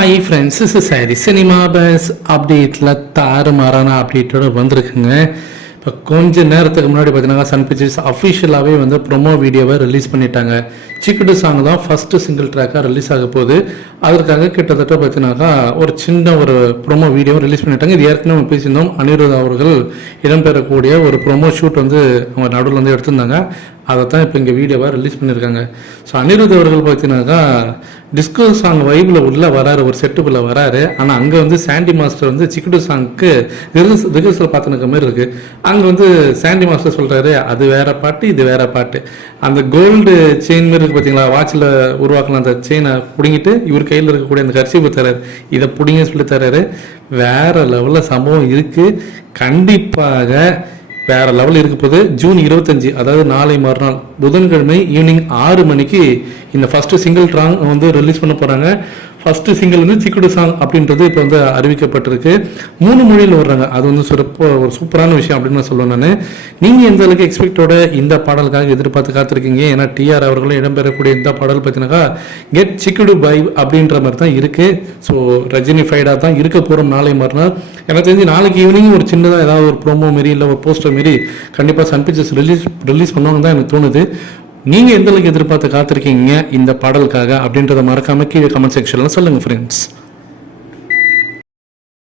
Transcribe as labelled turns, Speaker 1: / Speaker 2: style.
Speaker 1: Hi friends is sorry cinema base அப்டேட்டில் தாறுமாறான அப்டேட்டோட வந்திருக்குங்க. இப்போ கொஞ்ச நேரத்துக்கு முன்னாடி பார்த்தீங்கன்னா சன் பிக்சர்ஸ் அஃபிஷியலாகவே வந்து ப்ரொமோ வீடியோவை ரிலீஸ் பண்ணிட்டாங்க. சிக்குடு சாங் தான் ஃபஸ்ட்டு சிங்கிள் ட்ராக்காக ரிலீஸ் ஆக போகுது. அதற்காக கிட்டத்தட்ட பார்த்தீங்கன்னாக்கா ஒரு சின்ன ஒரு ப்ரொமோ வீடியோவை ரிலீஸ் பண்ணிட்டாங்க. இது ஏற்கனவே பேசியிருந்தோம். அனிருத் அவர்கள் இடம்பெறக்கூடிய ஒரு ப்ரொமோ ஷூட் வந்து அவங்க நடுவில் வந்து எடுத்திருந்தாங்க. அதை தான் இப்போ இங்கே வீடியோவாக ரிலீஸ் பண்ணியிருக்காங்க ஸோ அனிருத் அவர்கள் பார்த்தீங்கன்னாக்கா டிஸ்கோ சாங் வைபில் உள்ளே வராரு ஒரு செட்டுக்குள்ளே வராரு. ஆனால் அங்கே வந்து சாண்டி மாஸ்டர் வந்து சிக்குடு சாங்க்கு ரிஹர்சல் பார்த்துனுக்க மாதிரி இருக்குது அங்கே வந்து சாண்டி மாஸ்டர் சொல்கிறாரு அது வேற பாட்டு இது வேற பாட்டு. அந்த கோல்டு செயின் மாதிரி இருக்குது பார்த்தீங்களா வாட்சில் உருவாக்கின அந்த செயினை பிடுங்கிட்டு இவர் கையில் இருக்கக்கூடிய அந்த கர்ச்சிப்பு தராரு. இதை பிடிங்க சொல்லி தராரு. வேற லெவலில் சம்பவம் இருக்குது கண்டிப்பாக வேற லெவல் இருக்க போது ஜூன் இருபத்தஞ்சு அதாவது நாளை மறுநாள் புதன்கிழமை ஈவினிங் ஆறு மணிக்கு இந்த ஃபர்ஸ்ட் சிங்கிள் ட்ராங் வந்து ரிலீஸ் பண்ண போறாங்க. ஃபஸ்ட்டு சிங்கிள் வந்து சிக்குடு சாங் அப்படின்றது இப்போ வந்து அறிவிக்கப்பட்டிருக்கு. மூணு மொழியில் வர்றாங்க. அது வந்து சிறப்பு ஒரு சூப்பரான விஷயம் அப்படின்னு நான் சொல்லுவேன் நான். நீங்கள் எந்த அளவுக்கு எக்ஸ்பெக்டோட இந்த பாடலுக்காக எதிர்பார்த்து காத்திருக்கீங்க? ஏன்னா டிஆர் அவர்களும் இடம்பெறக்கூடிய இந்த பாடல் பார்த்தீங்கன்னாக்கா கெட் சிக்குடு பை அப்படின்ற மாதிரி தான் இருக்குது ஸோ ரஜினி ஃபைடாக தான் இருக்க போகிறோம் நாளை மறுநாள். எனக்கு தெரிஞ்சு நாளைக்கு ஈவினிங் ஒரு சின்னதாக ஏதாவது ஒரு ப்ரோமோ மாரி இல்லை ஒரு போஸ்டர் மாரி கண்டிப்பாக சன் பிக்சர்ஸ் ரிலீஸ் ரிலீஸ் பண்ணுவாங்க தான் எனக்கு தோணுது. நீங்கள் எந்த அளவுக்கு எதிர்பார்த்து காத்திருக்கீங்க இந்த பாடலுக்காக அப்படின்றத மறக்காம கீழே கமெண்ட் செக்ஷனில் சொல்லுங்கள் ஃப்ரெண்ட்ஸ்